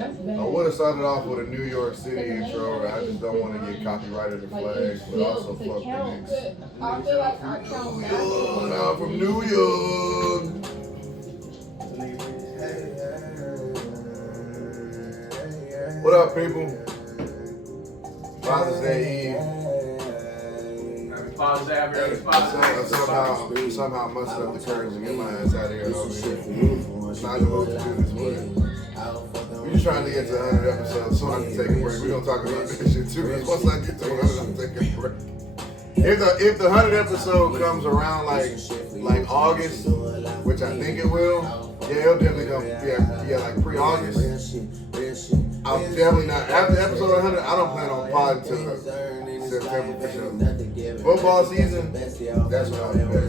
I would have started off with a New York City intro. I just don't want to get copyrighted or flagged, but also fuck the Knicks. I feel like I count I'm from New York. What up, people? Father's Day Eve. Father's Day, every Father's Day. Somehow mustered up the courage to get my ass out of here over here. Not the mood to do this, but we're just trying to get to 100 episodes so I can take a break. We're going to talk about this shit too. Because once I get to 100, I'm taking a break. If the 100 episode comes around like August, which I think it will, yeah, it'll definitely come. Yeah, like pre-August. I'm definitely not. After episode 100, I don't plan on pod until September for sure. Football season, that's when I'll be better. That's when I'll be better.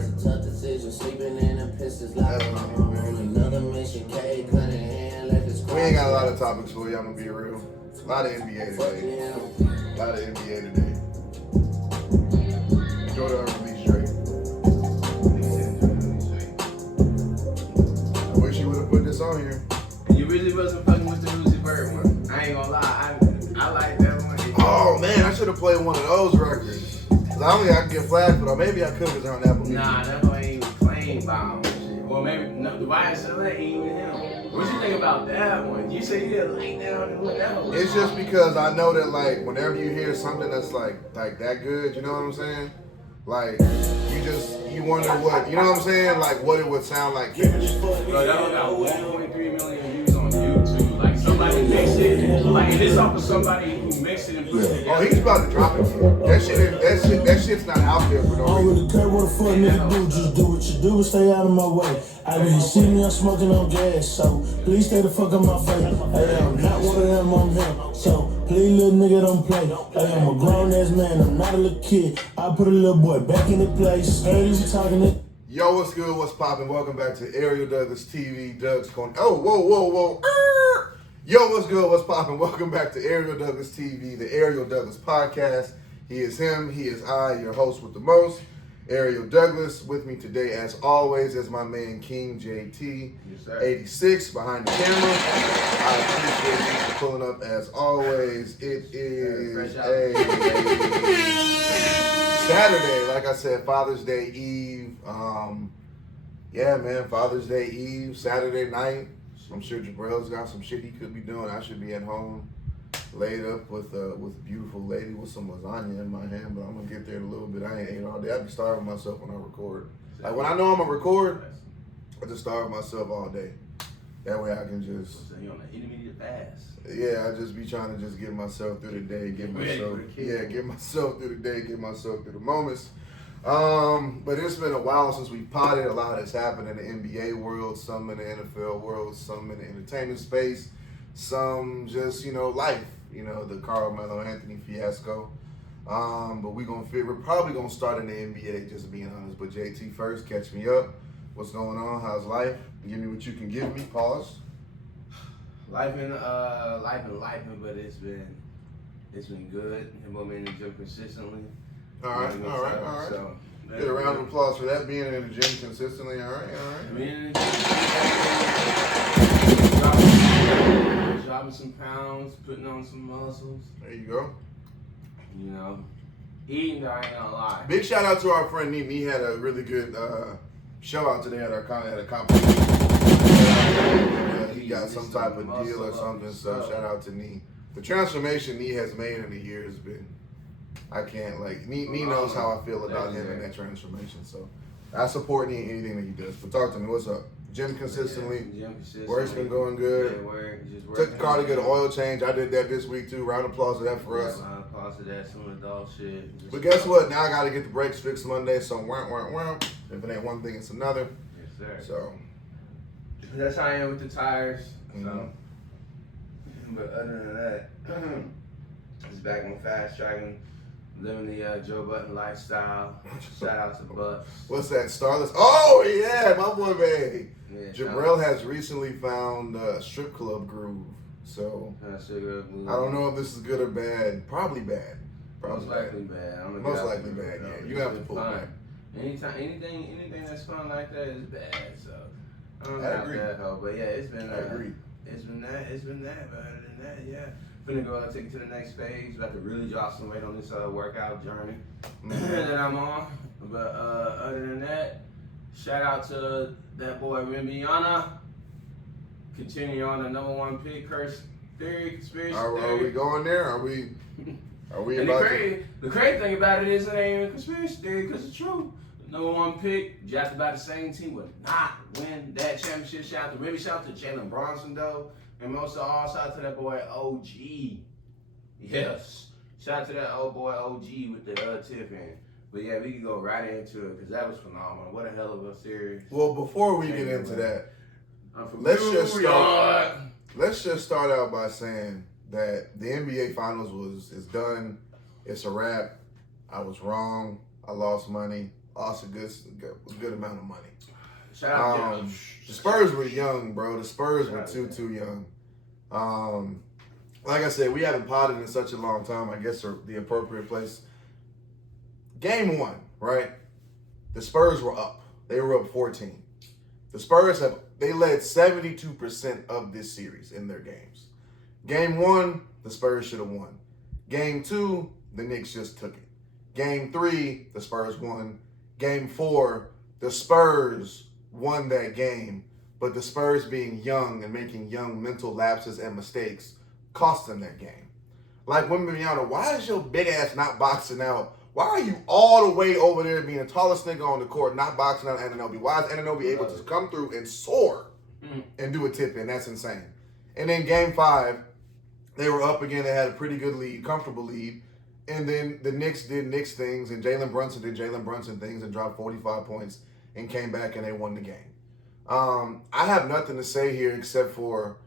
We ain't got a lot of topics for you, I'm gonna be real. A lot of NBA today. Enjoy the R&B straight. I wish you would have put this on here. You really wasn't fucking with the Uzi Bird one. I ain't gonna lie, I like that one. Oh man, I should have played one of those records. Cause I don't think I can get flagged for that. Maybe I could because they're on Apple Music. Nah, that one ain't even claimed by him. Shit. Well, maybe no, the YSL ain't even him. What you think about that one? You say you didn't like that one and whatever. It's just because I know that like whenever you hear something that's like that good, you know what I'm saying? Like you wonder what, you know what I'm saying? Like what it would sound like finished. Bro, that one got 1.3 million views on YouTube. Like somebody mixed it, like it's off of somebody who mixed it and put it together. Oh, he's about to drop it. That shit's not out there for no I don't reason. really care what the fuck nigga do, just do what you do and stay out of my way. I mean, you see me, I'm smoking on gas, so please stay the fuck out my face. Hey, I'm not one of them, I'm him, so please little nigga don't play. Hey, I'm a grown ass man, I'm not a little kid. I put a little boy back in the place. Hey, you talking to? Yo, what's good? What's poppin'? Welcome back to Ariel Douglas TV. Doug's going. Oh, whoa. Yo, what's good? What's poppin'? Welcome back to Ariel Douglas TV, the Ariel Douglas podcast. He is him. He is I, your host with the most, Ariel Douglas. With me today, as always, is my man King JT, Yes, 86 behind the camera. I appreciate you for pulling up as always. It is a Saturday, like I said, Father's Day Eve. Yeah, man, Father's Day Eve, Saturday night. I'm sure Jabrel's got some shit he could be doing. I should be at home, laid up with a beautiful lady with some lasagna in my hand, but I'm gonna get there in a little bit. I ain't ate all day. I be starving myself when I record. Like when I know I'm gonna record, I just starve myself all day. That way I can just. So you on the intermediate fast. Yeah, I just be trying to just get myself through the day, get myself through the day, get myself through the moments. But it's been a while since we potted. A lot has happened in the NBA world, some in the NFL world, some in the entertainment space, some just, life, the Carmelo Anthony fiasco. But we're probably gonna start in the NBA, just being honest. But JT first, catch me up. What's going on? How's life? Give me what you can give me. Pause. Life and but it's been good. I've been in the gym consistently. All right. So, get a round of applause for that, being in the gym consistently. All right. Being in the gym, dropping some pounds, putting on some muscles. There you go. Eating, I ain't gonna lie. Big shout out to our friend Nee. Nee had a really good show out today at a competition. He got some type of deal or something, so shout out to Nee. The transformation Nee has made in a year has been, I can't, Nee knows how I feel about him and that transformation, so I support Nee in anything that he does. But talk to me, what's up? Gym consistently, work's been going good. Yeah, Took the car to get an oil change. I did that this week too. Round of applause to that for us. Round of applause to that, some adult shit. But guess what? Now I got to get the brakes fixed Monday, so if it ain't one thing, it's another. Yes, sir. So that's how I am with the tires. Mm-hmm. So, but other than that, just back on fast tracking, living the Joe Button lifestyle. Shout out to Bucks. What's that? Starless? Oh yeah, my boy Bay. Yeah, Jabrel has recently found a strip club groove. So I don't know if this is good or bad. Probably bad. Most likely bad. Most likely bad. Yeah, you have to pull back. Anything that's fun like that is bad. So I don't I agree. That hoe, but yeah, it's been. I agree. It's been that. But other than that, yeah. Finna go take it to the next phase. About to really drop some weight on this workout journey that I'm on. But other than that, shout out to that boy Wembanyama. Continue on the #1 pick, curse theory, conspiracy theory. Are we going there? Are we And about the crazy thing about it is it ain't even a conspiracy theory because it's true. The #1 pick, drafted by the same team, would not win that championship. Shout out to Jalen Brunson though. And most of all, shout out to that boy OG. Yes. Shout out to that old boy OG with the tip in. But yeah, we can go right into it because that was phenomenal. What a hell of a series. Well, before we get into that, I'm from let's New just York. start out by saying that the NBA Finals is done. It's a wrap. I was wrong. I lost money. Lost a good amount of money. Shout out The Spurs were young, bro. The Spurs were too young. Like I said, we haven't potted in such a long time. I guess the appropriate place. Game 1, right? The Spurs were up. They were up 14. The Spurs they led 72% of this series in their games. Game 1, the Spurs should have won. Game 2, the Knicks just took it. Game 3, the Spurs won. Game 4, the Spurs won that game, but the Spurs being young and making young mental lapses and mistakes cost them that game. Like Wembanyama, why is your big ass not boxing out? Why are you all the way over there being the tallest nigga on the court, not boxing out Anunoby? Why is Anunoby able to come through and soar and do a tip in? That's insane. And then game 5, they were up again. They had a pretty good lead, comfortable lead. And then the Knicks did Knicks things, and Jalen Brunson did Jalen Brunson things and dropped 45 points and came back and they won the game. I have nothing to say here except for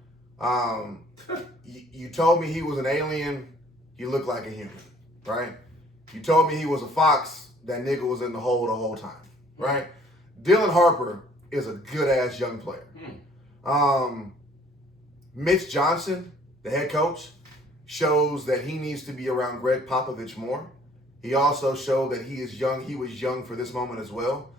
you told me he was an alien. He looked like a human, right? You told me he was a fox. That nigga was in the hole the whole time, right? Dylan Harper is a good-ass young player. Mitch Johnson, the head coach, shows that he needs to be around Greg Popovich more. He also showed that he is young. He was young for this moment as well.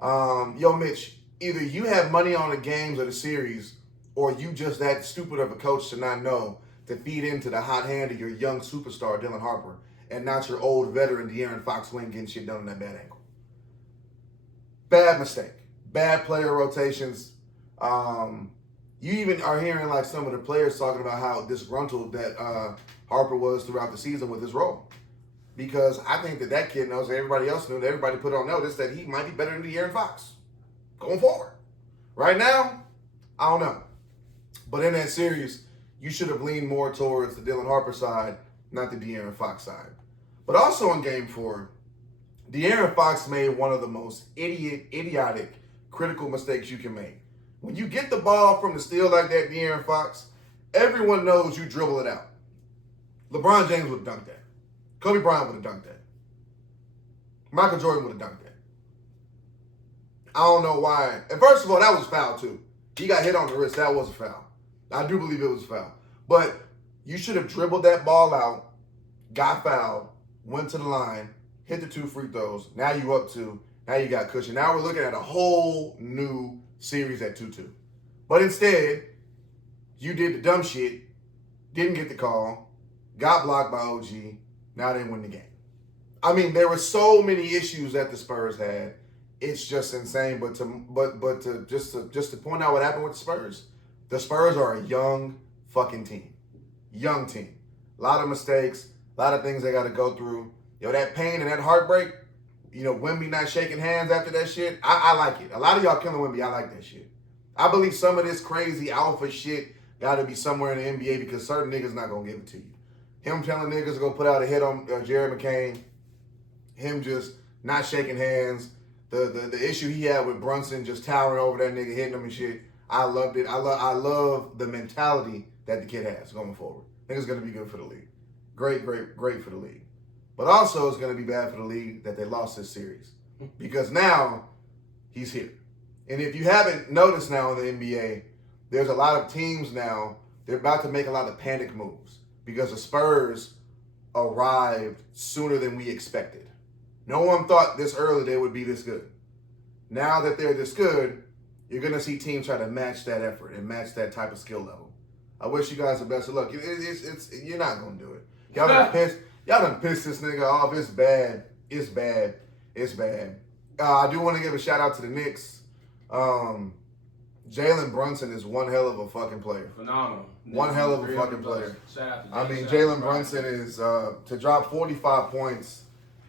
Yo, Mitch, either you have money on the games or the series, or you just that stupid of a coach to not know to feed into the hot hand of your young superstar, Dylan Harper, and not your old veteran, De'Aaron Fox, who ain't getting shit done on that bad ankle. Bad mistake. Bad player rotations. You even are hearing like some of the players talking about how disgruntled that Harper was throughout the season with his role. Because I think that kid knows, everybody else knew, that everybody put on notice that he might be better than De'Aaron Fox going forward. Right now, I don't know. But in that series, you should have leaned more towards the Dylan Harper side, not the De'Aaron Fox side. But also in Game 4, De'Aaron Fox made one of the most idiotic, critical mistakes you can make. When you get the ball from the steal like that, De'Aaron Fox, everyone knows you dribble it out. LeBron James would have dunked that. Kobe Bryant would have dunked that. Michael Jordan would have dunked that. I don't know why. And first of all, that was a foul too. He got hit on the wrist. That was a foul. I do believe it was a foul. But you should have dribbled that ball out, got fouled, went to the line, hit the 2 free throws. Now you up 2. Now you got cushion. Now we're looking at a whole new series at 2-2. But instead, you did the dumb shit, didn't get the call, got blocked by OG. Now they win the game. I mean, there were so many issues that the Spurs had. It's just insane. But to point out what happened with the Spurs are a young fucking team. Young team. A lot of mistakes, a lot of things they got to go through. Yo, that pain and that heartbreak, you know, Wemby not shaking hands after that shit, I like it. A lot of y'all killing Wemby, I like that shit. I believe some of this crazy alpha shit got to be somewhere in the NBA because certain niggas not going to give it to you. Him telling niggas to go put out a hit on Jerry McCain, him just not shaking hands, the issue he had with Brunson just towering over that nigga, hitting him and shit. I loved it. I love the mentality that the kid has going forward. I think it's going to be good for the league. Great for the league. But also it's going to be bad for the league that they lost this series. Because now he's here. And if you haven't noticed now in the NBA, there's a lot of teams now, they're about to make a lot of panic moves because the Spurs arrived sooner than we expected. No one thought this early they would be this good. Now that they're this good, you're going to see teams try to match that effort and match that type of skill level. I wish you guys the best of luck. It's you're not gonna do it. Y'all done pissed this nigga off. It's bad. It's bad. It's bad. I do want to give a shout out to the Knicks. Jalen Brunson is one hell of a fucking player. Phenomenal. One hell of a fucking player. Shout out to I mean, Jalen Brunson is to drop 45 points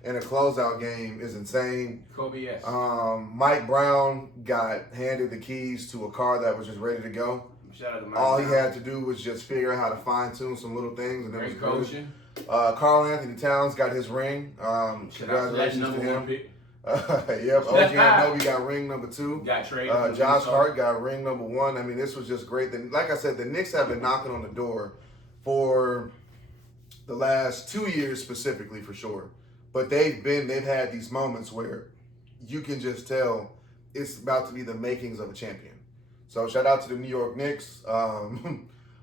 in a closeout game is insane. Kobe, yes. Mike Brown got handed the keys to a car that was just ready to go. Shout out to Mike All Brown. he had to do was just figure out how to fine tune some little things, and it was Great good. coaching. Carl Anthony Towns got his ring. Shout out to that Congratulations to number him. one pick. Yep, OG Anunoby got ring number 2. Got traded. Josh Hart got ring number 1. I mean, this was just great. Like I said, the Knicks have been knocking on the door for the last 2 years specifically, for sure. But they've had these moments where you can just tell it's about to be the makings of a champion. So shout out to the New York Knicks. I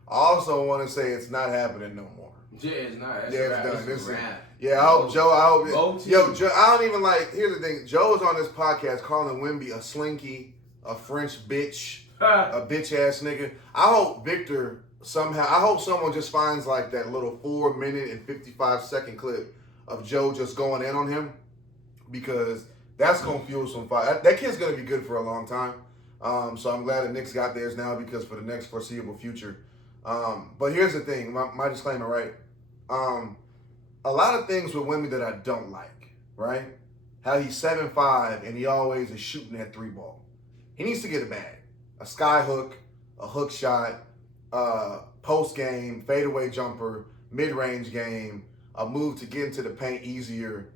also want to say it's not happening no more. Yeah, it's not. That's Yeah, right. it's done. It's a This wrap. Yeah, I hope Joe. Go Joe. I don't even like. Here's the thing. Joe is on this podcast calling Wemby a slinky, a French bitch, a bitch ass nigga. I hope Victor somehow. I hope someone just finds like that little 4-minute and 55-second clip of Joe just going in on him, because that's gonna fuel some fire. That kid's gonna be good for a long time. So I'm glad the Knicks got theirs now, because for the next foreseeable future. But here's the thing. My disclaimer, right? A lot of things with Wemby that I don't like, right? How he's 7'5" and he always is shooting that 3-ball. He needs to get a bag. A sky hook, a hook shot, post game, fadeaway jumper, mid-range game, a move to get into the paint easier.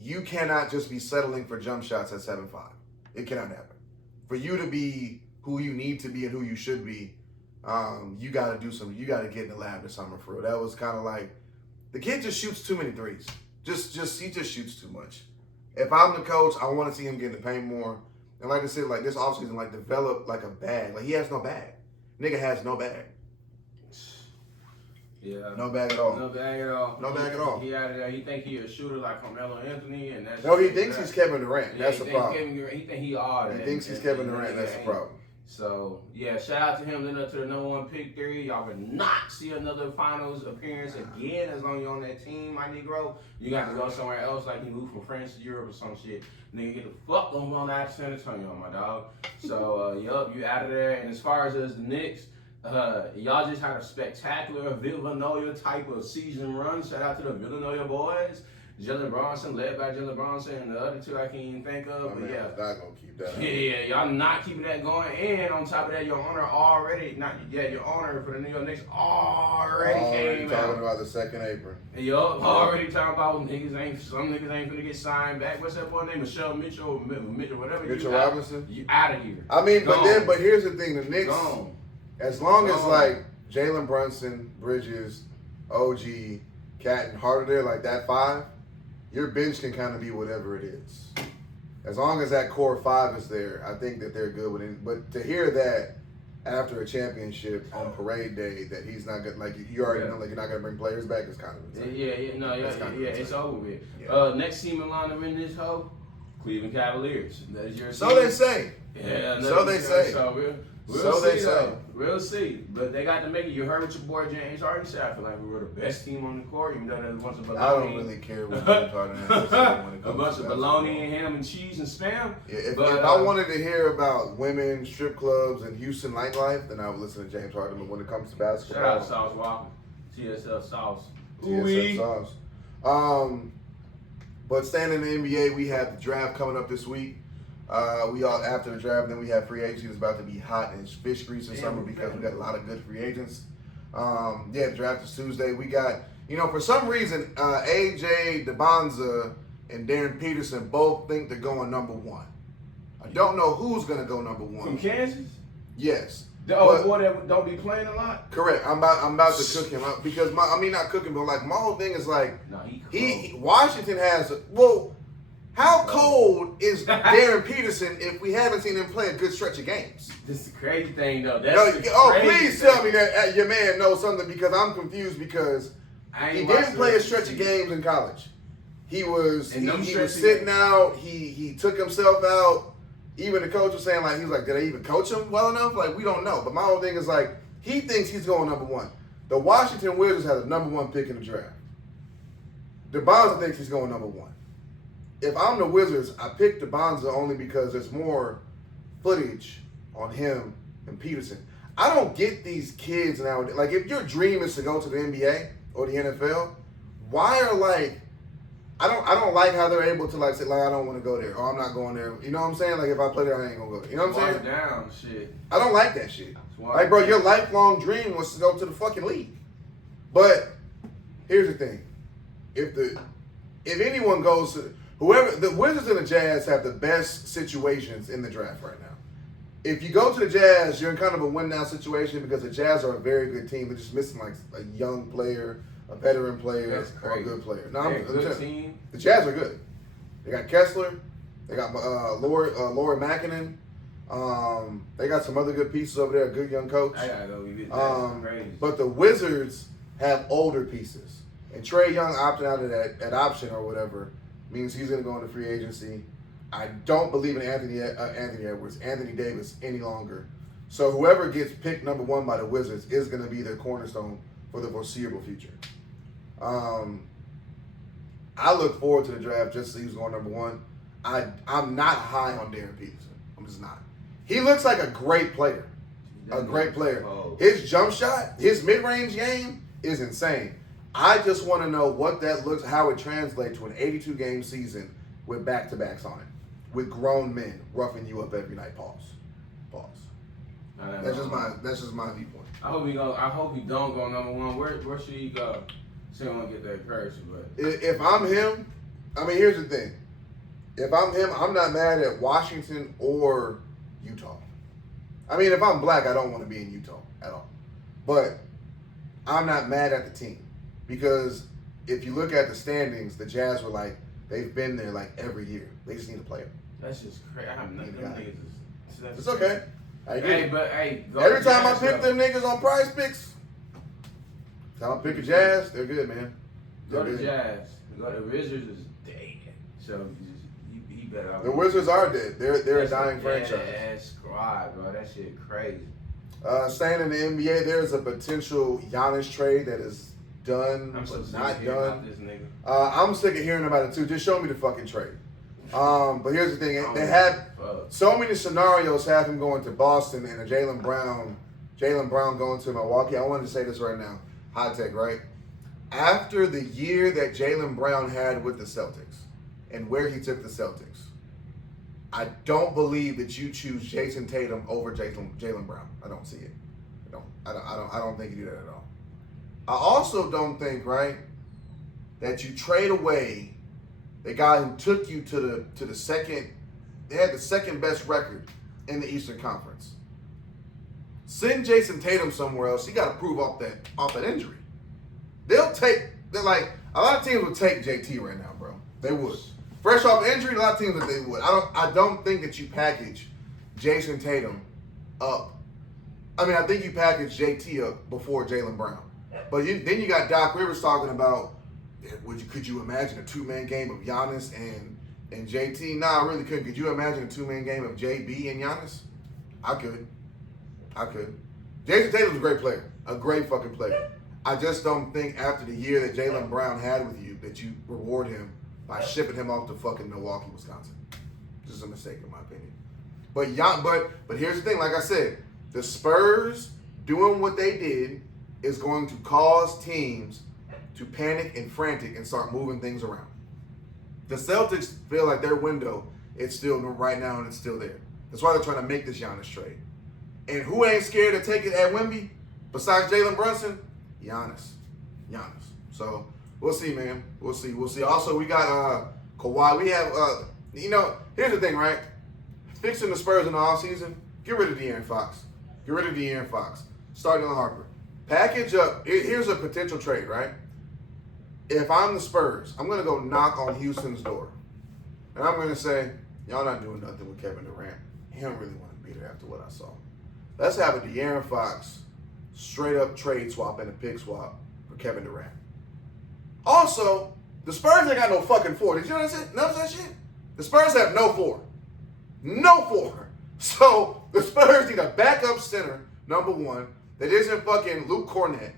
You cannot just be settling for jump shots at 7'5". It cannot happen. For you to be who you need to be and who you should be, you got to get in the lab this summer, for real. That was kind of like, the kid just shoots too many threes. He just shoots too much. If I'm the coach, I want to see him get in the paint more. And like I said, like this offseason, like develop like a bag. Like he has no bag. Nigga has no bag. Yeah. No bag at all. No bag at all. No bag at all. He out of there. He think he a shooter like Carmelo Anthony, and that's. No, he thinks he's Kevin Durant. Yeah, That's the problem. He think he all that. He thinks he's Kevin Durant. That's the problem. So, yeah, shout out to him, then up to the number 1 pick 3. Y'all will not see another finals appearance again as long as you're on that team, my Negro. You got to go somewhere else, like he moved from France to Europe or some shit. Nigga, get the fuck on out to San Antonio, my dog. So, yup, you out of there. And as far as the Knicks, y'all just had a spectacular Villanova type of season run. Shout out to the Villanova boys. Jalen Brunson, led by Jalen Brunson, and the other 2 I can't even think of. My But man yeah. is not gonna keep that. Yeah, y'all not keeping that going. And on top of that, your owner your owner for the New York Knicks already came talking out. about the second apron. Yup, already talking about some niggas ain't gonna get missigned back. What's that boy name? Mitchell, whatever. Mitchell Robinson? You out of here. I mean, Gone. but here's the thing: the Knicks, Gone. as long as Gone. like Jalen Brunson, Bridges, OG, Cat, and Harder there, like that 5, your bench can kind of be whatever it is. As long as that core 5 is there, I think that they're good with it. But to hear that after a championship on parade day, that he's not good, like you already know, like you're not gonna bring players back, is kind of insane. It's over with. Yeah. Next team in line to win this hoe, Cleveland Cavaliers. That is your So team. they say. Yeah, So they say. So we'll So see, they say. though. We'll see. But they got to make it. You heard what your boy James Harden said. I feel like we were the best team on the court, even though there's a bunch of baloney. I don't really care what James Harden has to say when it comes a bunch to of basketball. baloney and ham and cheese and spam. Yeah, if But, I wanted to hear about women, strip clubs, and Houston nightlife, then I would listen to James Harden. But when it comes to basketball, Shout out to Sauce Walker. TSL Sauce. TSF Sauce. But staying in the NBA, we have the draft coming up this week. After the draft, then we have free agency that's about to be hot and fish grease this summer because we got a lot of good free agents. The draft is Tuesday. We got, for some reason, AJ DeBonza and Darren Peterson both think they're going number 1. I don't know who's going to go number 1. From Kansas? Yes. The old boy that don't be playing a lot? Correct. I'm about to cook him up because not cooking, but like my whole thing is like No, Washington has how cold is Darren Peterson if we haven't seen him play a good stretch of games? This is the crazy thing though. Please tell me that your man knows something because I'm confused because he didn't play a stretch of games in college. He was sitting out. He took himself out. Even the coach was saying, like, he was like, did I even coach him well enough? Like, we don't know. But my whole thing is, like, He thinks he's going number one. The Washington Wizards have the number one pick in the draft. DeBonza thinks he's going number one. If I'm the Wizards, I pick DeBonza only because there's more footage on him and Peterson. I don't get these kids nowadays. Like, if your dream is to go to the NBA or the NFL, why are like, I don't like how they're able to like say like I don't want to go there or I'm not going there. You know what I'm saying? Like if I play there, I ain't gonna go there. You know what I'm saying? Down shit. I don't like that shit. Like, bro, your lifelong dream was to go to the fucking league. But here's the thing: if anyone goes to whoever, the Wizards and the Jazz have the best situations in the draft right now. If you go to the Jazz, you're in kind of a win-now situation because the Jazz are a very good team. They're just missing like a young player, a veteran player, or a good player. No, I'm good team. The Jazz are good. They got Kessler. They got Lauri Markkanen. They got some other good pieces over there. A good young coach. I gotta go get crazy. But the Wizards have older pieces, and Trae Young opting out of that option or whatever means he's going to go into free agency. I don't believe in Anthony Davis any longer. So whoever gets picked number one by the Wizards is going to be their cornerstone for the foreseeable future. I look forward to the draft just so he's going number one. I'm not high on Darren Peterson. I'm just not. He looks like a great player. A great player. His jump shot, his mid-range game is insane. I just want to know what that looks, how it translates to an 82-game season with back-to-backs on it. With grown men roughing you up every night. Pause. That's just my viewpoint. I hope he don't go number one. Where should he go? So I don't get that curse, but if I'm him, I mean, here's the thing. If I'm him, I'm not mad at Washington or Utah. I mean, if I'm black, I don't want to be in Utah at all. But I'm not mad at the team because if you look at the standings, the Jazz were like, they've been there like every year. They just need a player. That's just crazy. I have nothing. It's okay. Every time I pick them niggas on Prize Picks, time I pick a Jazz, they're good, man. Go to Jazz. Go to Wizards is dead. So he better. The Wizards are dead. They're a dying franchise. Ass squad, bro. That shit crazy. Staying in the NBA, there's a potential Giannis trade that is done, I'm so but sick not of hearing done. about this nigga. I'm sick of hearing about it too. Just show me the fucking trade. But here's the thing: they had so many scenarios have him going to Boston and a Jaylen Brown going to Milwaukee. I wanted to say this right now, hot take, right? After the year that Jaylen Brown had with the Celtics and where he took the Celtics, I don't believe that you choose Jason Tatum over Jaylen Brown. I don't see it. I don't think you do that at all. I also don't think, right, that you trade away the guy who took you to the second. They had the second best record in the Eastern Conference. Send Jason Tatum somewhere else. You got to prove off that injury. They're like a lot of teams would take JT right now, bro. They would. Fresh off injury, a lot of teams that they would. I don't think that you package Jason Tatum up. I mean, I think you package JT up before Jaylen Brown. But then you got Doc Rivers talking about, could you imagine a two-man game of Giannis and JT? Nah, I really couldn't. Could you imagine a two-man game of JB and Giannis? I could. Jason Tatum's a great player. A great fucking player. I just don't think after the year that Jaylen Brown had with you that you reward him by shipping him off to fucking Milwaukee, Wisconsin. Just a mistake in my opinion. But here's the thing, like I said, the Spurs doing what they did is going to cause teams to panic and frantic and start moving things around. The Celtics feel like their window is still right now and it's still there. That's why they're trying to make this Giannis trade. And who ain't scared to take it at Wemby besides Jalen Brunson? Giannis. So we'll see, man. We'll see. Also, we got Kawhi. We have, here's the thing, right? Fixing the Spurs in the offseason, get rid of De'Aaron Fox. Start Dylan Harper. Package up. Here's a potential trade, right? If I'm the Spurs, I'm going to go knock on Houston's door. And I'm going to say, y'all not doing nothing with Kevin Durant. He don't really want to be there after what I saw. Let's have a De'Aaron Fox straight up trade swap and a pick swap for Kevin Durant. Also, the Spurs ain't got no fucking four. Did you notice that shit? The Spurs have no four. No four. So the Spurs need a backup center, number one. that isn't fucking Luke Cornett,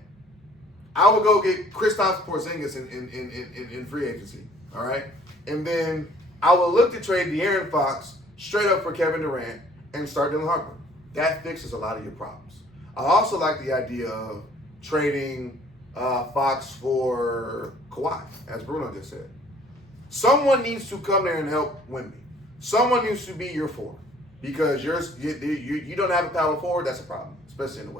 I would go get Kristaps Porzingis in free agency. All right, and then I would look to trade De'Aaron Fox straight up for Kevin Durant and start Dylan Harper. That fixes a lot of your problems. I also like the idea of trading Fox for Kawhi, as Bruno just said. Someone needs to come there and help Wemby. Someone needs to be your four, because you don't have a power forward. That's a problem, especially in the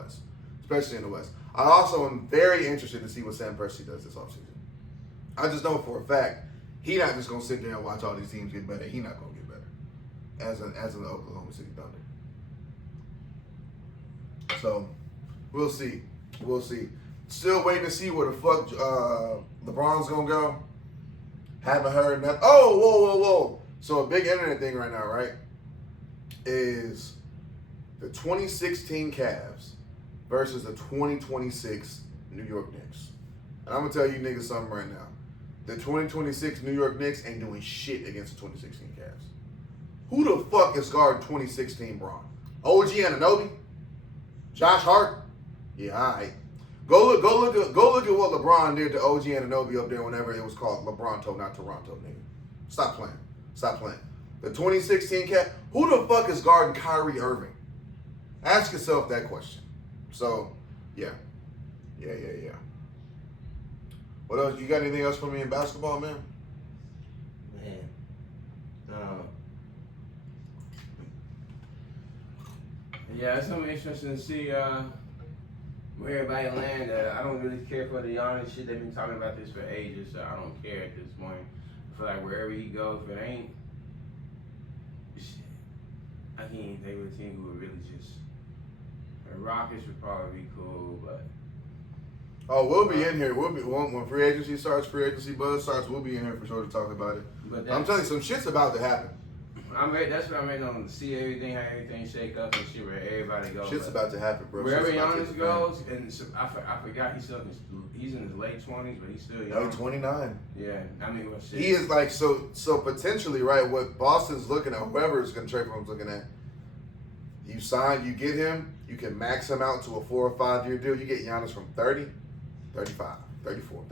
West. I also am very interested to see what Sam Presti does this offseason. I just know for a fact he's not just gonna sit there and watch all these teams get better. He's not gonna get better as an Oklahoma City Thunder. So we'll see. Still waiting to see where the fuck LeBron's gonna go. Haven't heard nothing. Oh, whoa. So a big internet thing right now, right, is the 2016 Cavs versus the 2026 New York Knicks. And I'm gonna tell you niggas something right now. The 2026 New York Knicks ain't doing shit against the 2016 Cavs. Who the fuck is guarding 2016 Bron? OG Anunoby? Josh Hart? Yeah, all right. Go look at what LeBron did to OG Anunoby up there whenever it was called LeBronto, not Toronto, nigga. Stop playing. The 2016 Cavs. Who the fuck is guarding Kyrie Irving? Ask yourself that question. So, yeah. What else? You got anything else for me in basketball, man? Yeah, it's something interesting to see where everybody land. I don't really care for the Giannis shit. They've been talking about this for ages, so I don't care at this point. I feel like wherever he goes, if it ain't, I can't even think of a team who would really just. The Rockets would probably be cool, but. Oh, we'll be in here. We'll be when free agency buzz starts. We'll be in here for sure to talk about it. But I'm telling you, some shit's about to happen. That's what I'm waiting on to see everything, how everything shake up and shit where everybody goes. Shit's about to happen, bro. Wherever Giannis goes, and I forgot he's in his late 20s, but he's still young. No, 29. Yeah, I mean, well, shit. He is like so potentially right. What Boston's looking at, whoever is going to trade for him's looking at. You sign, you get him, you can max him out to a 4 or 5 year deal. You get Giannis from 30, 35, 34,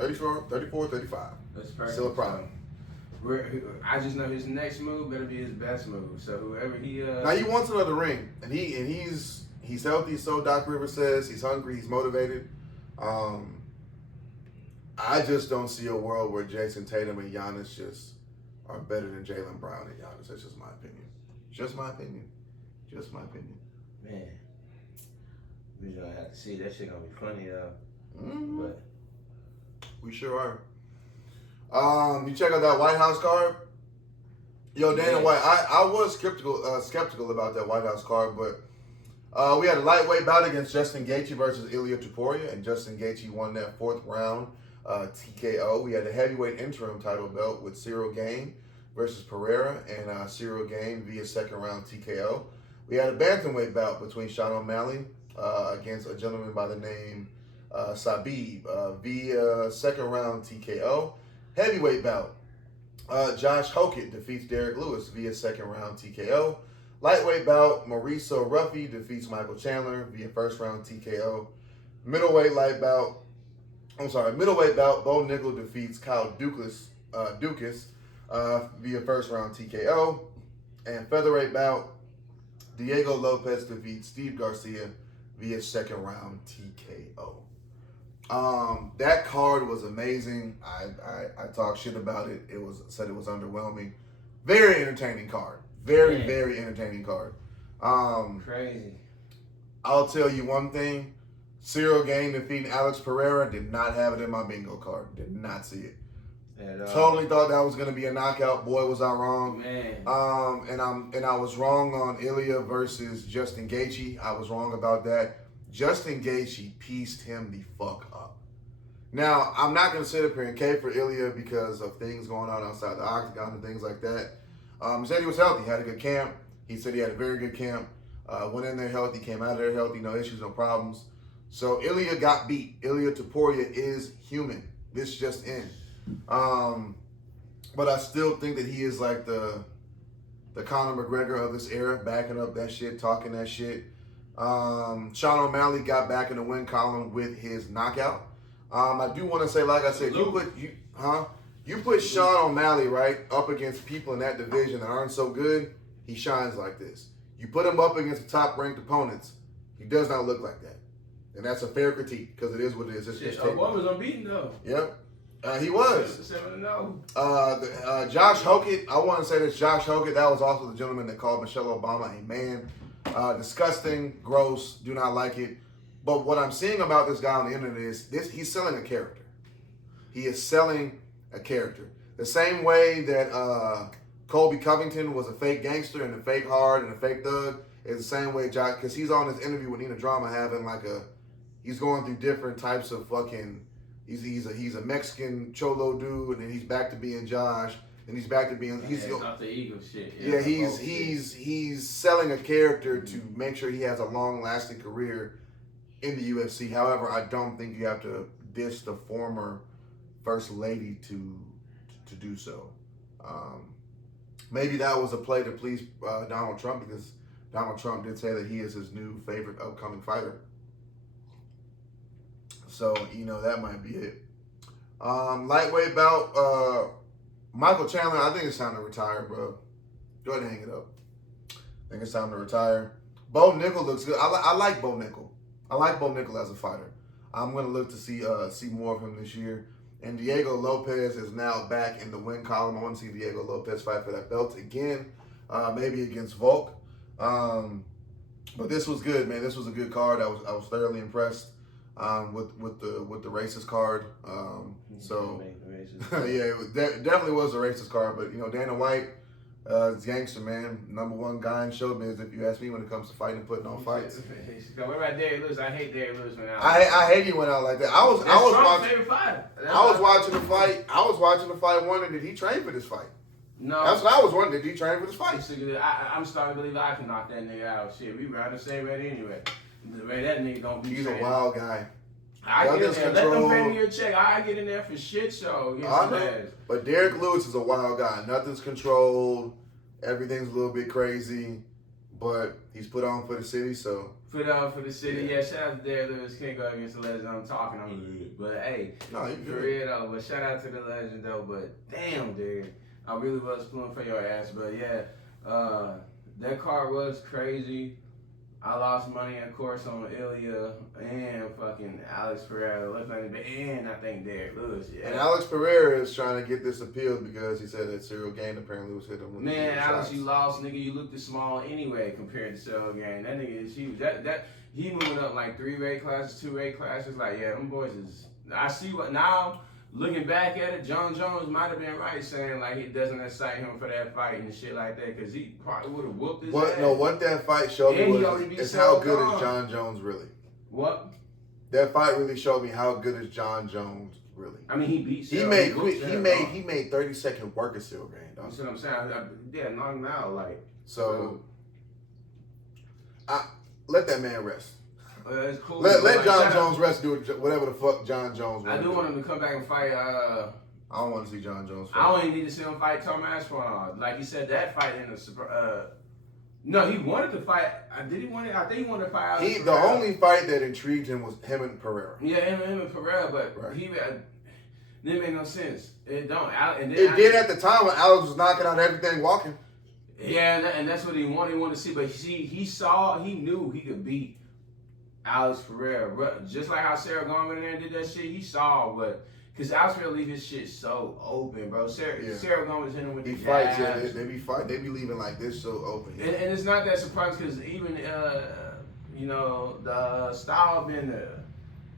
35. That's perfect. Still a problem. I just know his next move better be his best move. So whoever he now he wants another ring, and he's healthy. So Doc Rivers says he's hungry, he's motivated. I just don't see a world where Jason Tatum and Giannis just are better than Jaylen Brown and Giannis. That's just my opinion. Just my opinion. Man, we gonna have to see. That shit gonna be funny though. Mm-hmm. But we sure are. You check out that Whitehouse card. Yo, Dana White. I was skeptical about that Whitehouse card, but we had a lightweight bout against Justin Gaethje versus Ilia Topuria, and Justin Gaethje won that 4th round TKO. We had a heavyweight interim title belt with Ciryl Gane versus Pereira, and Ciryl Gane via 2nd round TKO. We had a bantamweight bout between Sean O'Malley against a gentleman by the name Sabib via 2nd round TKO. Heavyweight bout. Josh Hokett defeats Derrick Lewis via 2nd round TKO. Lightweight bout. Mauricio Ruffy defeats Michael Chandler via 1st round TKO. Middleweight bout. Bo Nickel defeats Kyle Dukas via 1st round TKO. And featherweight bout. Diego Lopez defeats Steve Garcia via 2nd round TKO. That card was amazing. I talked shit about it. Said it was underwhelming. Very entertaining card. Very entertaining card. crazy. I'll tell you one thing. Ciryl Gane defeating Alex Pereira, did not have it in my bingo card. Did not see it. Totally thought that was gonna be a knockout. Boy, was I wrong. Man. And I was wrong on Ilia versus Justin Gaethje. I was wrong about that. Justin Gaethje pieced him the fuck up. Now, I'm not gonna sit up here and cave for Ilia because of things going on outside the octagon and things like that. He said he was healthy, had a good camp. He said he had a very good camp. Went in there healthy, came out of there healthy, no issues, no problems. So Ilia got beat. Ilia Topuria is human. This just in. But I still think that he is like the Conor McGregor of this era, backing up that shit, talking that shit. Sean O'Malley got back in the win column with his knockout. I do want to say, like I said, you put Sean O'Malley right up against people in that division that aren't so good, he shines like this. You put him up against the top-ranked opponents, he does not look like that. And that's a fair critique because it is what it is. Shit, boy was unbeaten though. Yep. He was. 7-0. Josh Hokett, I want to say this. Josh Hokett, that was also the gentleman that called Michelle Obama a man. Disgusting, gross, do not like it. But what I'm seeing about this guy on the internet is he's selling a character. He is selling a character. The same way that Colby Covington was a fake gangster and a fake hard and a fake thug is the same way Josh, because he's on this interview with Nina Drama having he's going through different types of fucking, he's a Mexican cholo dude, and then he's back to being Josh, and he's back to being, not the ego shit. Yeah, he's selling a character to make sure he has a long-lasting career in the UFC. However, I don't think you have to diss the former first lady to do so. Maybe that was a play to please Donald Trump, because Donald Trump did say that he is his new favorite upcoming fighter. So, that might be it. Lightweight bout, Michael Chandler, I think it's time to retire, bro. Go ahead and hang it up. I think it's time to retire. Bo Nickel looks good. I like Bo Nickel. I like Bo Nickel as a fighter. I'm going to look to see more of him this year. And Diego Lopez is now back in the win column. I want to see Diego Lopez fight for that belt again, maybe against Volk. But this was good, man. This was a good card. I was thoroughly impressed with the racist card. Yeah, it definitely was a racist card. But Dana White, is gangster, man. Number one guy in showbiz, if you ask me, when it comes to fighting and putting on fights. What about Derrick Lewis? I hate Derrick Lewis when I hate he went out like that. I was watching the fight. I was watching the fight, wondering, did he train for this fight? No. That's what I was wondering. Did he train for this fight? I'm starting to believe I can knock that nigga out. Shit, we around the same rate anyway. The way that nigga don't be He's trained. a wild guy. I get in there. Let them pay me a check. I get in there for shit show. I know. But Derrick Lewis is a wild guy. Nothing's controlled. Everything's a little bit crazy. But he's put on for the city, so. Put on for the city. Yeah, shout out to Derrick Lewis. Can't go against the legend. I'm talking. But hey, no, for real though. But shout out to the legend though. But damn, dude. I really was pulling for your ass. But yeah, that card was crazy. I lost money, of course, on Ilya and fucking Alex Pereira. And I think Derrick Lewis, yeah. And Alex Pereira is trying to get this appealed because he said that Ciryl Gane apparently was hitting him with Man, Alex, shots. you lost, nigga. You looked small anyway compared to Ciryl Gane. That nigga is huge. He moving up like 3 weight classes, 2 weight classes. Like, yeah, them boys is. I see what now. Looking back at it, John Jones might have been right saying like it doesn't excite him for that fight and shit like that because he probably would have whooped his ass. No, what that fight showed me was how good is John Jones really. What? That fight really showed me how good is John Jones really. I mean, he beat. He made 30-second work at Ciryl Gane. That's what I'm saying. Yeah, knock him out like. So, let that man rest. It's cool. Let John Jones rest, do whatever the fuck John Jones wants. I do want him to come back and fight. I don't want to see John Jones fight. I don't even need to see him fight Tom Aspinall. Like you said, that fight in the no, he wanted to fight. Did he want it? I think he wanted to fight. The only fight that intrigued him was him and Pereira. Yeah, him and Pereira, but right. Didn't make no sense. It don't. It did at the time when Alex was knocking out everything walking. Yeah, and that's what he wanted. He wanted to see, but he knew he could beat Alex Pereira, just like how Ciryl Gane in there and did that shit. He saw what, because Alex Pereira leave his shit so open, bro. Ciryl Gane was hitting him with the fights. Yeah, they be leaving like this so open. Yeah. And it's not that surprising because even the style bender,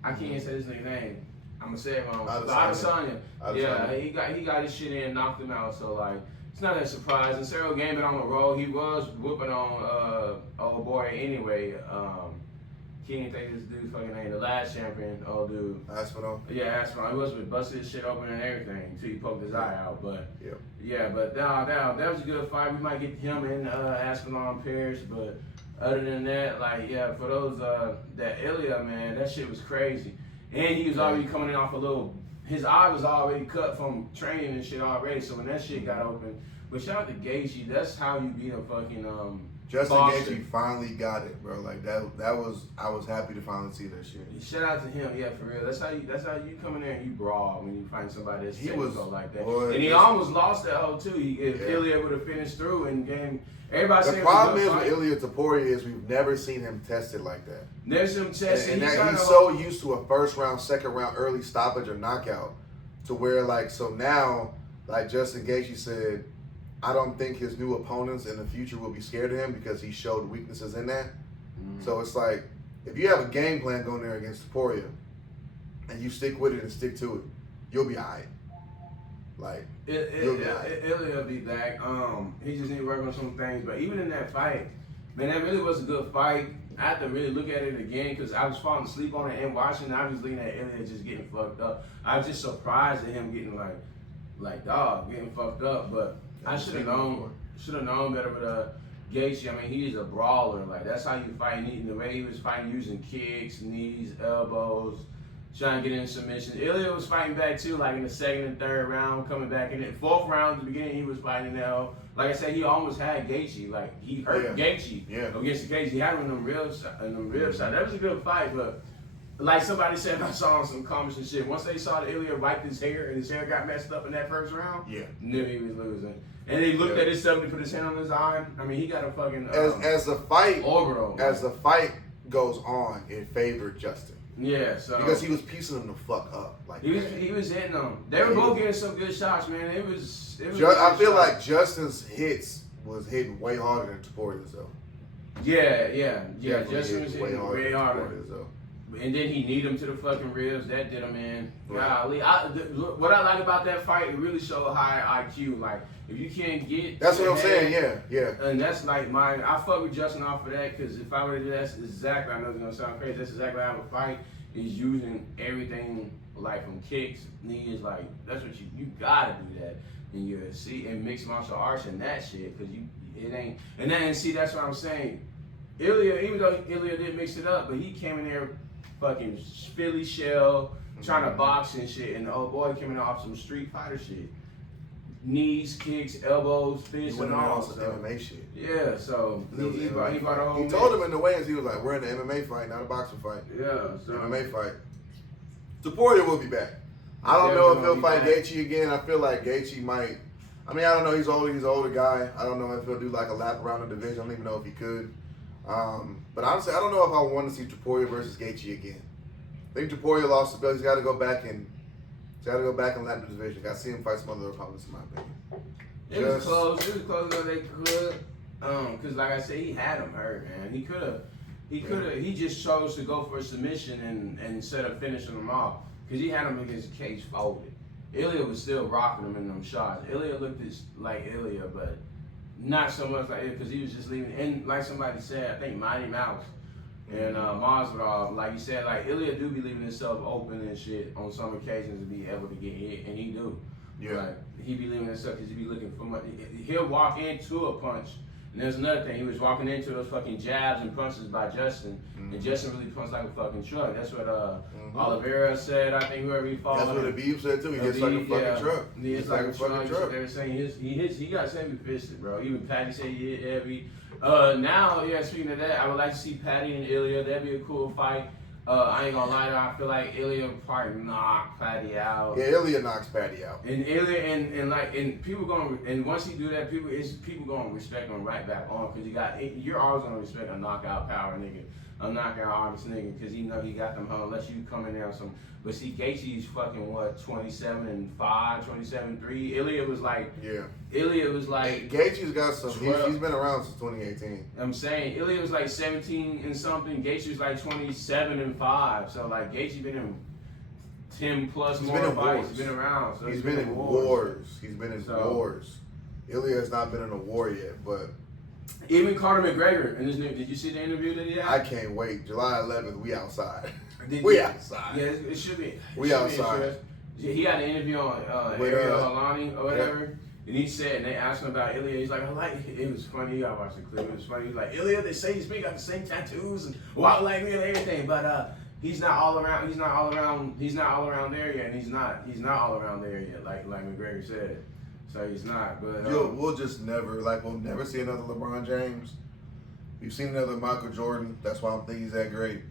I can't even say this nigga name. I'm gonna say it wrong. Adesanya. Yeah, he got his shit in and knocked him out. So like, it's not that surprising. Ciryl Gane been on the road. He was whooping on old boy anyway. Can't think this dude's fucking name. The last champion, old dude. Aspinall? Yeah, Aspinall. He was busted his shit open and everything until he poked his eye out. But yeah, but that was a good fight. We might get him and Aspinall and Pierce, but other than that, like for those that Ilya, man, that shit was crazy. And he was already coming in off his eye was already cut from training and shit already. So when that shit got open, but shout out to gaeithje. That's how you beat a fucking Justin Foster. Gaethje finally got it, bro. Like I was happy to finally see that shit. Shout out to him, yeah, for real. That's how you come in there and you brawl when you find somebody that's He technical was like that. boy, and he almost lost that hoe too. If Ilya would have finished through and game, everybody. The problem is with Ilya Topuria is we've never seen him tested like that. Never seen him tested, and that he's so used to a first round, second round, early stoppage or knockout, to where like so now, like Justin Gaethje said, I don't think his new opponents in the future will be scared of him because he showed weaknesses in that. Mm-hmm. So it's like, if you have a game plan going there against Topuria and you stick with it and stick to it, you'll be all right. Like, you'll be all right. Ilya will be back. He just need to work on some things. But even in that fight, man, that really was a good fight. I had to really look at it again because I was falling asleep on it and watching. I was looking at Ilya just getting fucked up. I was just surprised at him getting like dog, getting fucked up. But I should have known better with Gaethje. I mean, he is a brawler. Like, that's how you fight. The way he was fighting, using kicks, knees, elbows, trying to get in submission. Ilya was fighting back too, like in the second and third round, coming back in it. Fourth round, at the beginning, he was fighting now. Like I said, he almost had Gaethje. Like, he hurt Gaethje against the Gaethje. He had him in them ribs. That was a good fight, but like somebody said, I saw some comments and shit. Once they saw that Ilya wiped his hair and his hair got messed up in that first round, knew he was losing. And he looked at himself and put his hand on his eye. I mean, he got a fucking as the fight orbital. As the fight goes on, it favored Justin. Yeah, so because he was piecing them the fuck up. Like he was hitting them. They were both getting some good shots, man. It was I feel like Justin's hits was hitting way harder than Topuria's though. Yeah. Justin was hitting way harder. Though. And then he kneed him to the fucking ribs. That did him in. Golly. What I like about that fight, it really showed high IQ. Like, if you can't get... That's what I'm saying, yeah. And that's like mine. I fuck with Justin off of that, because if I were to do that, that's exactly, I know it's going to sound crazy, that's exactly how I would fight, is using everything, like from kicks, knees, like, that's what you got to do that in UFC, and mixed martial arts and that shit, because it ain't... And then, see, that's what I'm saying. Ilya, even though Ilya did mix it up, but he came in there fucking Philly shell, trying to box and shit, and the old boy came in off some Street Fighter shit. Knees, kicks, elbows, fists, and all. Some MMA shit. Yeah, so he brought a whole. He told him in the weigh-ins, he was like, "We're in an MMA fight, not a boxing fight." Yeah, so MMA fight. Topuria will be back. I don't know if he'll fight Gaethje again. I feel like Gaethje might. I mean, I don't know. He's older. He's an older guy. I don't know if he'll do like a lap around the division. I don't even know if he could. But honestly, I don't know if I want to see Topuria versus Gaethje again. I think Topuria lost the belt. He's got to go back and lap the division. Got to see him fight some other opponents, in my opinion. It was close. It was close as they could. Cause like I said, he had him hurt, man. He could have. He just chose to go for a submission and instead of finishing him off, cause he had him against the cage folded. Ilya was still rocking him in them shots. Ilya looked like Ilya, but not so much like it, because he was just leaving. And like somebody said, I think Mighty Mouse and Masvidal, like you said, like Ilya do be leaving himself open and shit on some occasions to be able to get hit, and he do. Yeah. Like, he be leaving himself because he be looking for money. He'll walk into a punch. And there's another thing, he was walking into those fucking jabs and punches by Justin, and Justin really punched like a fucking truck. That's what Oliveira said. I think whoever he fought. That's what Abib said too. He gets like a fucking truck. He hits like a fucking truck. They were saying he got heavy fisted, bro. Even Patty said he hit heavy. Now, speaking of that, I would like to see Patty and Ilya. That'd be a cool fight. I ain't gonna lie to you, I feel like Ilya probably knock Patty out. Yeah, Ilya knocks Patty out. And Ilya and people once he do that, people gonna respect him right back on, because you're always gonna respect a knockout power nigga, a knockout artist nigga, because you know he got them home unless you come in there on some. But see, Gaethje's fucking 27-5, 27-3. Ilya was like. Hey, Gaethje's got some. He's been around since 2018. I'm saying Ilya was like 17 and something. Gaethje was like 27-5. So like Gaethje been in 10 plus more fights. He's been around. So he's been in wars. He's been in wars. Ilya has not been in a war yet, but. Even Conor McGregor and this nigga. Did you see the interview that he had? I can't wait. July 11th, we outside. Outside. Yeah, it should be. We outside. He had an interview on Ariel Alani or whatever. Yeah. And he said, and they asked him about Ilya. He's like, it was funny. I watched the clip. It was funny. He's like, Ilya, they say he's got the same tattoos and walk like me and everything, but he's not all around. He's not all around there yet. And he's not all around there yet. Like McGregor said. So he's not. But we'll never see another LeBron James. We've seen another Michael Jordan. That's why I'm thinking he's that great.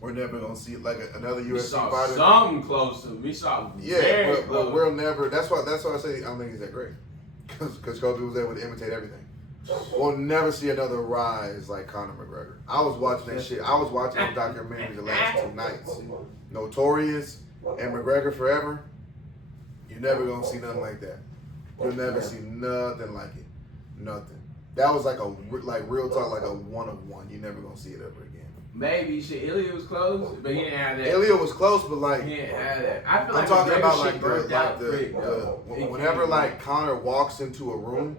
We're never gonna see like another UFC We saw fighter. something close to. We saw very close. But we'll never. That's why I say I don't think he's that great. Because Kobe was able to imitate everything. We'll never see another rise like Conor McGregor. I was watching that shit. I was watching the documentary the last 2 nights. Notorious and McGregor Forever. You're never gonna see nothing like that. You'll never see nothing like it. Nothing. That was like real talk, like a 1-of-1. You're never gonna see it ever again. Maybe shit. Ilya was close, but he didn't have that. Ilya was close, but like He didn't have that. I feel like I'm talking about shit like burnt out quick, whenever like Conor walks into a room,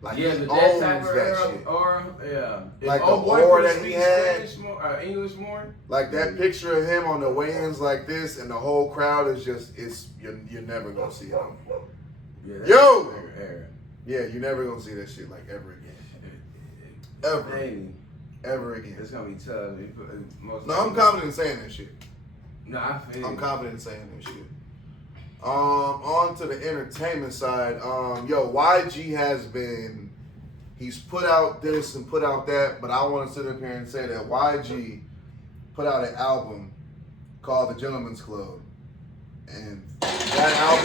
like he that owns type of that shit. Aura, yeah. Like if the aura that he had, English more. like that picture of him on the weigh-ins like this, and the whole crowd is just you're never gonna see it. Yo! Yeah, you're never gonna see that shit like ever again. Ever again. It's gonna be tough. No, I'm confident in saying that shit. No, I feel. I'm confident in saying that shit. On to the entertainment side. YG has been. He's put out this and put out that, but I want to sit up here and say that YG put out an album called The Gentleman's Club, and that album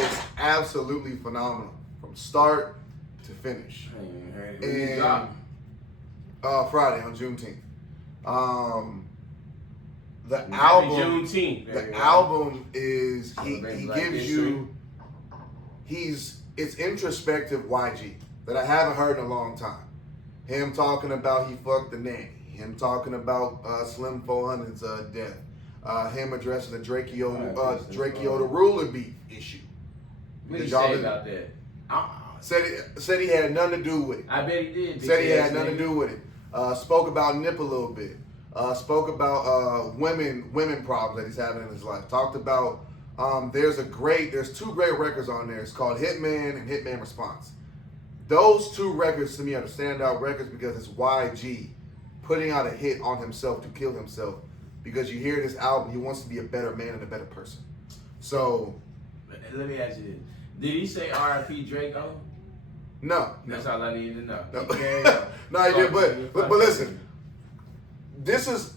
is absolutely phenomenal from start to finish. And Friday on Juneteenth. The album is he gives you it's introspective YG that I haven't heard in a long time. Him talking about he fucked the nanny. Him talking about Slim 400's death. Him addressing the Drakeo the Ruler beef issue. What did he say about that? Said he had nothing to do with it. I bet he did. Said he had nothing to do with it. Spoke about Nip a little bit. Spoke about women problems that he's having in his life. Talked about there's 2 great records on there. It's called Hitman and Hitman Response. Those 2 records to me are the standout records because it's YG putting out a hit on himself to kill himself. Because you hear this album, he wants to be a better man and a better person. So let me ask you this: did he say R.I.P. Draco? No. That's all I needed to know. No, no he did. But listen,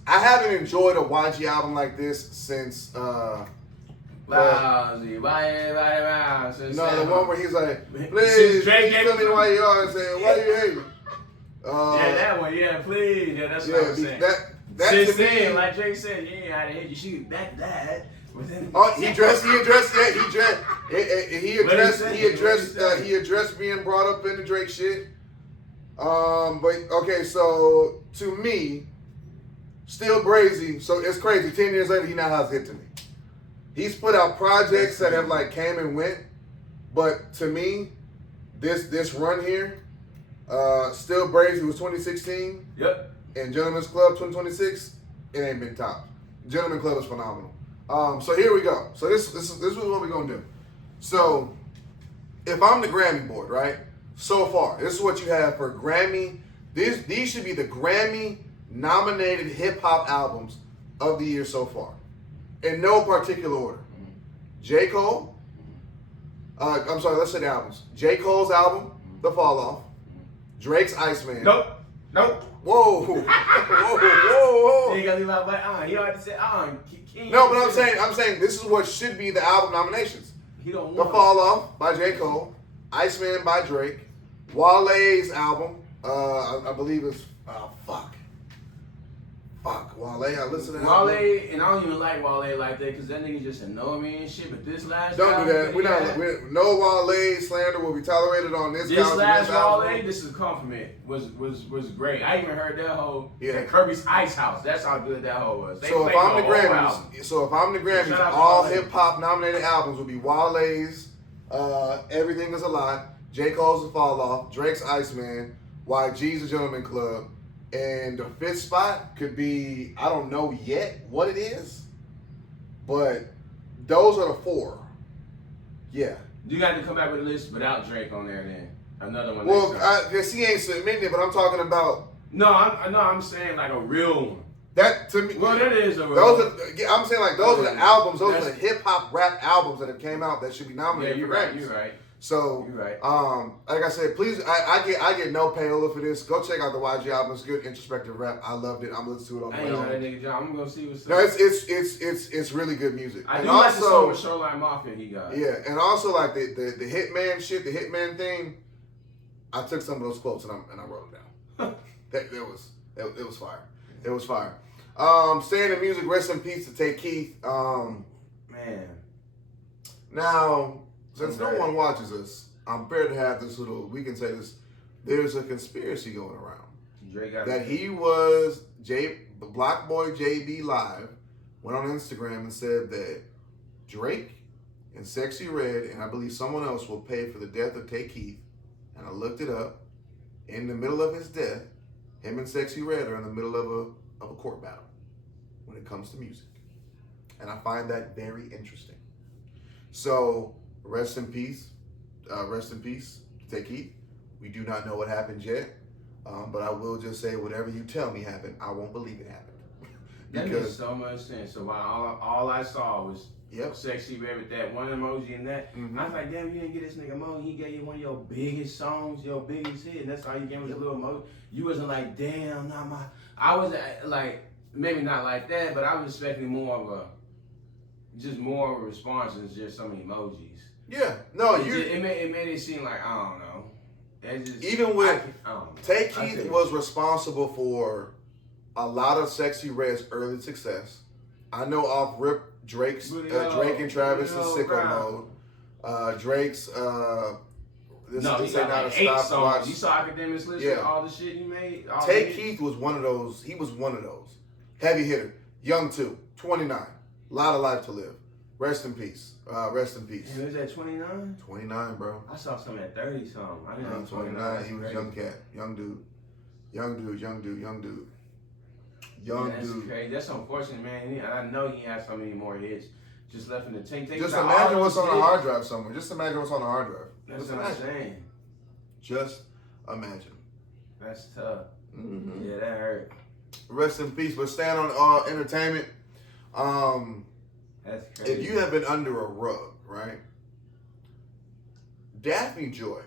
I haven't enjoyed a YG album like this since. The one where he's like, please, tell me why you are, and saying, why you hate me? Yeah, that one, yeah, please. Yeah, that's what I'm saying. That since to me, then, like Drake said, you ain't had to hit you, shoot back that. he addressed being brought up in the Drake shit. But okay, so to me, still brazy. So it's crazy. 10 years later, he now has hit to me. He's put out projects that have like came and went, but to me, this run here, still brazy was 2016. Yep. And Gentleman's Club 2026, it ain't been topped. Gentleman's Club is phenomenal. So here we go. So this is what we're gonna do. So if I'm the Grammy board, right? So far, this is what you have for Grammy. These should be the Grammy nominated hip hop albums of the year so far, in no particular order. J. Cole. I'm sorry. Let's say the albums. J. Cole's album, The Fall Off. Drake's Iceman. Nope. Whoa. Whoa. You gotta leave out, but he already said No, but I'm saying this is what should be the album nominations. He don't want The Fall Off by J. Cole, Iceman by Drake, Wale's album, I believe it's Wale. I listen to that. Wale, and I don't even like Wale like that because that nigga just annoy me and shit. But this last don't do that. No Wale slander will be tolerated on this. This last Wale, this is a compliment. Was great. I even heard that whole Kirby's Ice House. That's how good that whole was. So if I'm the Grammys, all hip hop nominated albums will be Wale's Everything Is a Lie, J. Cole's The Fall Off, Drake's Iceman, YG's The Gentleman Club. And the 5th spot could be, I don't know yet what it is, but those are the 4. Yeah. You got to come back with a list without Drake on there then. Another one. Well, because he ain't submitting it, but I'm talking about. I'm saying like a real one. That to me. Well, that is a real one. I'm saying like those are the albums, those are the hip hop rap albums that have came out that should be nominated for Grammys. You're right. So, You're right. like I said, please, I get no payola for this. Go check out the YG album. It's good introspective rap. I loved it. I'm listening to it on I my ain't know that own. nigga John. I'm gonna see what's No, up. it's really good music. I And do like the song also, with Shoreline Mafia he got. yeah, and also like the Hitman shit, the Hitman thing. I took some of those quotes and I wrote them down. it was fire. It was fire. Staying in music, rest in peace to Tay Keith. Man. Now, since no one watches us, I'm prepared to have this little, we can say this, there's a conspiracy going around. Drake got That he was, Black Boy JB Live, went on Instagram and said that Drake and Sexy Red, and I believe someone else will pay for the death of Tay Keith. And I looked it up. In the middle of his death, him and Sexy Red are in the middle of a court battle when it comes to music. And I find that very interesting. So, rest in peace, Tay Keith. We do not know what happened yet, but I will just say whatever you tell me happened, I won't believe it happened. That makes so much sense. So all I saw was Sexy Red with that one emoji and that. I was like, damn, you didn't get this nigga emoji. He gave you one of your biggest songs, your biggest hit, and that's all you gave us a little emoji. You wasn't like, damn, not my. I wasn't like, maybe not like that, but I was expecting more of a response than just some emojis. Yeah, no, it made it seem like, I don't know. Even with Tay Keith was responsible for a lot of Sexy Red's early success. I know off rip Drake and Travis' Sicko Mode. Drake's he got like 8 songs. You saw Academics list all the shit you made. Tay Keith was one of those. He was one of those heavy hitter. Young too, 29, a lot of life to live. Rest in peace. Rest in peace. And he was at 29? 29, bro. I saw some at 30 something. I didn't know 29. He was young cat, young dude. That's crazy. That's unfortunate, man. I know he has so many more hits just left in the tank. Just imagine what's on a hard drive somewhere. Just imagine what's on a hard drive. That's what I'm saying. Just imagine. That's tough. Mm-hmm. Yeah, that hurt. Rest in peace. But staying on entertainment. That's crazy. If you have been under a rug, right? Daphne Joy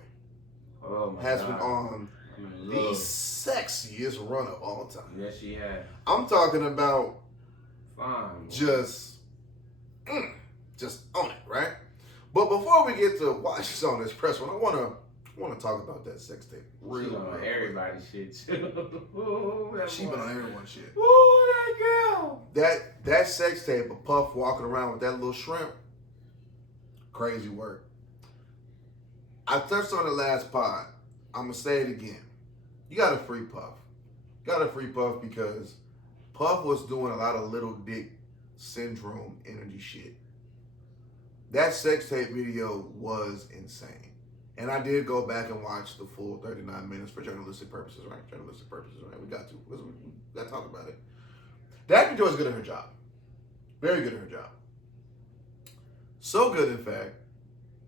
has been on the sexiest run of all time. Yes, she has. I'm talking about just own it, right? But before we get to watch this on this press one, I want to talk about that sex tape. She on everybody's shit too. She been on everyone's shit. Ooh, that girl. That sex tape of Puff walking around with that little shrimp. Crazy work. I touched on the last pod. I'm gonna say it again. You got to free Puff. Because Puff was doing a lot of little dick syndrome energy shit. That sex tape video was insane. And I did go back and watch the full 39 minutes for journalistic purposes, right? We got to talk about it. Daphne Joy's good at her job. Very good at her job. So good, in fact,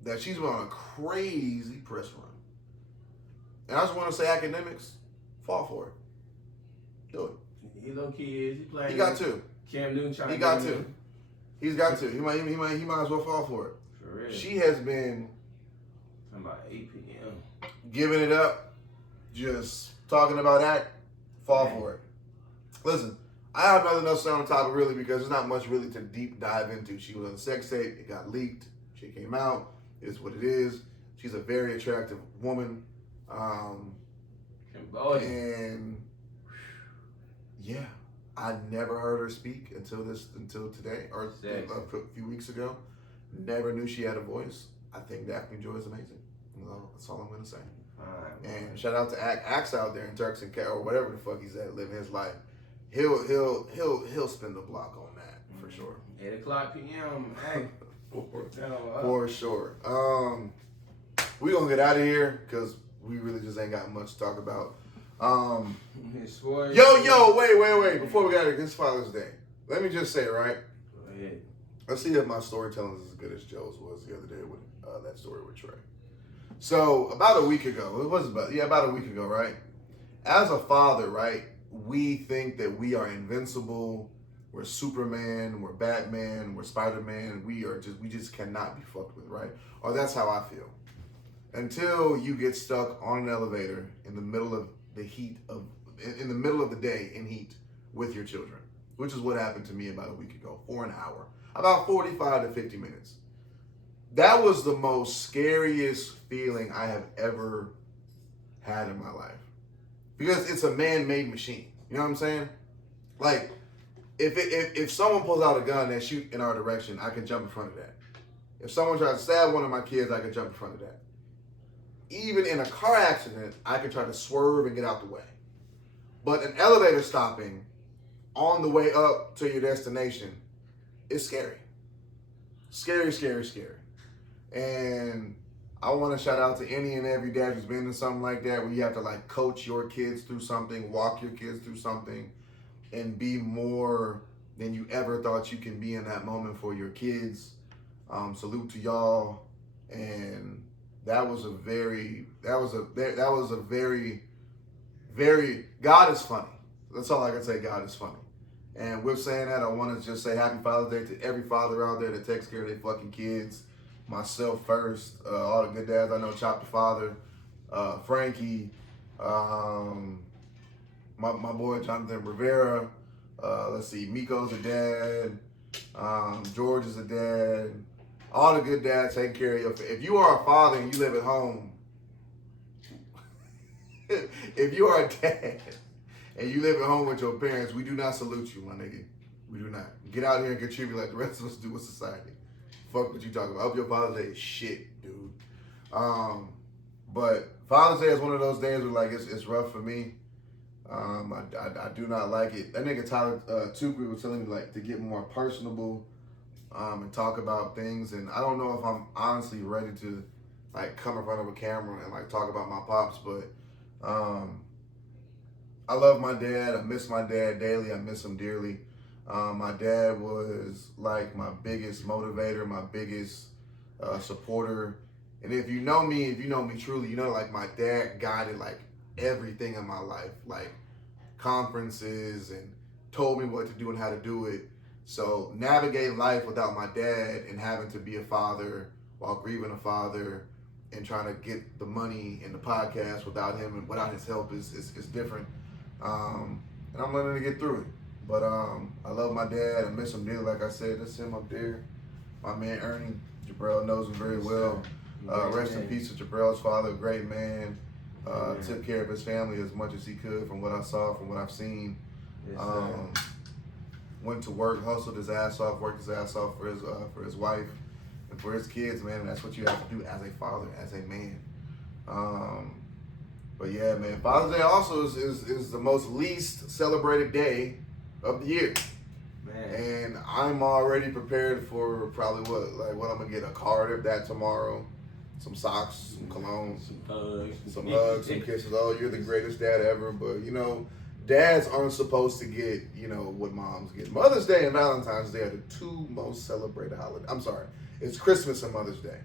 that she's been on a crazy press run. And I just want to say, academics, fall for it. Do it. He low key is. He playing. He got to. Cam Newton trying. He got to. He's got to. He might as well fall for it. For real. She has been about 8 p.m. giving it up, just talking about act. Fall for it. Listen, I have nothing else to say on the topic really because there's not much really to deep dive into. She was on a sex tape. It got leaked. She came out. It's what it is. She's a very attractive woman. And yeah, I never heard her speak until today or a few weeks ago. Never knew she had a voice. I think Daphne Joy is amazing. That's all I'm gonna say. And shout out to Axe out there in Turks and or whatever the fuck he's at, living his life. He'll spin the block on that for sure. 8:00 p.m. Hey. For sure. We gonna get out of here because we really just ain't got much to talk about. Wait. Before we get out of here, it's Father's Day. Let me just say, right? Go ahead. Let's see if my storytelling is as good as Joe's was the other day with that story with Trey. So about a week ago, right? As a father, right, we think that we are invincible. We're Superman, we're Batman, we're Spider-Man. We just cannot be fucked with, right? Or that's how I feel. until you get stuck on an elevator in the middle of the in the middle of the day in heat with your children, which is what happened to me about a week ago for an hour, about 45 to 50 minutes. That was the most scariest feeling I have ever had in my life, because it's a man-made machine. You know what I'm saying? Like, if someone pulls out a gun and shoot in our direction, I can jump in front of that. If someone tries to stab one of my kids, I can jump in front of that. Even in a car accident, I can try to swerve and get out the way. But an elevator stopping on the way up to your destination is scary. Scary, scary, scary. And I want to shout out to any and every dad who's been in something like that, where you have to like coach your kids through something, walk your kids through something, and be more than you ever thought you can be in that moment for your kids. Salute to y'all. And that was a very, God is funny. That's all I can say. God is funny. And with saying that, I want to just say Happy Father's Day to every father out there that takes care of their fucking kids. Myself first, all the good dads I know, Chop the Father, Frankie, my boy Jonathan Rivera, let's see, Miko's a dad, George is a dad, all the good dads taking care of you. If you are a father and you live at home, if you are a dad and you live at home with your parents, we do not salute you, my nigga. We do not. Get out here and contribute like the rest of us do with society. Fuck what you talking about. I hope your Father's Day is shit, dude. But Father's Day is one of those days where like it's rough for me. I do not like it. That nigga Tyler Topuria was telling me like to get more personable and talk about things, and I don't know if I'm honestly ready to like come in front of a camera and like talk about my pops, but I love my dad. I miss my dad daily. I miss him dearly. My dad was like my biggest motivator, my biggest supporter. And if you know me truly, you know like my dad guided like everything in my life, like conferences, and told me what to do and how to do it. So navigating life without my dad and having to be a father while grieving a father and trying to get the money in the podcast without him and without his help is different. And I'm learning to get through it. But I love my dad. I miss him dearly. Like I said, that's him up there. My man Ernie, Jabril knows him very well. Rest in peace to Jabrill's father, great man. Took care of his family as much as he could from what I saw, from what I've seen. Went to work, hustled his ass off, worked his ass off for his wife and for his kids, man. And that's what you have to do as a father, as a man. But yeah, man, Father's Day also is the most least celebrated day of the year. Man. And I'm already prepared for probably what I'm gonna get, a card of that tomorrow, some socks, some cologne, some hugs, some kisses. Oh, you're the greatest dad ever. But you know, dads aren't supposed to get, you know, what moms get. Mother's Day and Valentine's Day are the two most celebrated holidays. I'm sorry, it's Christmas and Mother's Day.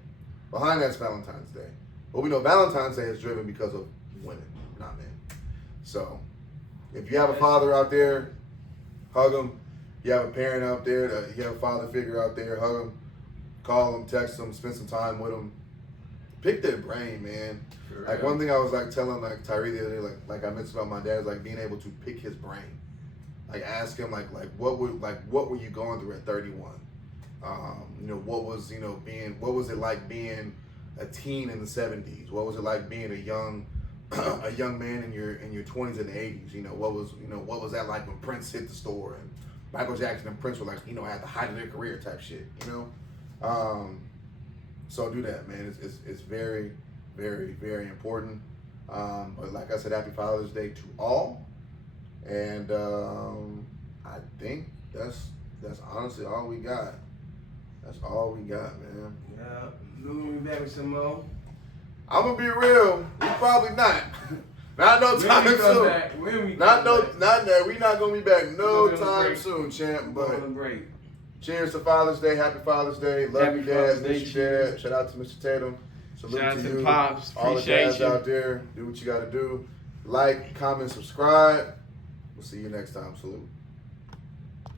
Behind that's Valentine's Day. But we know Valentine's Day is driven because of women, not men. So if you have a father out there, hug him. You have a parent out there, you have a father figure out there, hug him, call him, text him, spend some time with him. Pick their brain, man. Sure, like one thing I was like telling like Kyrie the other day, like I mentioned about my dad, is like being able to pick his brain. Like ask him what were you going through at 31? You know, what was it like being a teen in the 70s? What was it like being a young man in your 20s and 80s? You know, what was that like when Prince hit the store and Michael Jackson and Prince were like, you know, at the height of their career type shit, you know? So do that, man. It's very, very, very important. But like I said, Happy Father's Day to all. And I think that's honestly all we got. That's all we got, man. Yeah, we'll be back with some more. I'm gonna be real. We probably not. Not no time soon. Not that. We not gonna be back no time soon, champ. But cheers to Father's Day. Happy Father's Day. Love you, dads. Miss you, dad. Shout out to Mr. Tatum. Salute Shout to out to you. Pops. All the dads out there. Do what you gotta do. Like, comment, subscribe. We'll see you next time. Salute.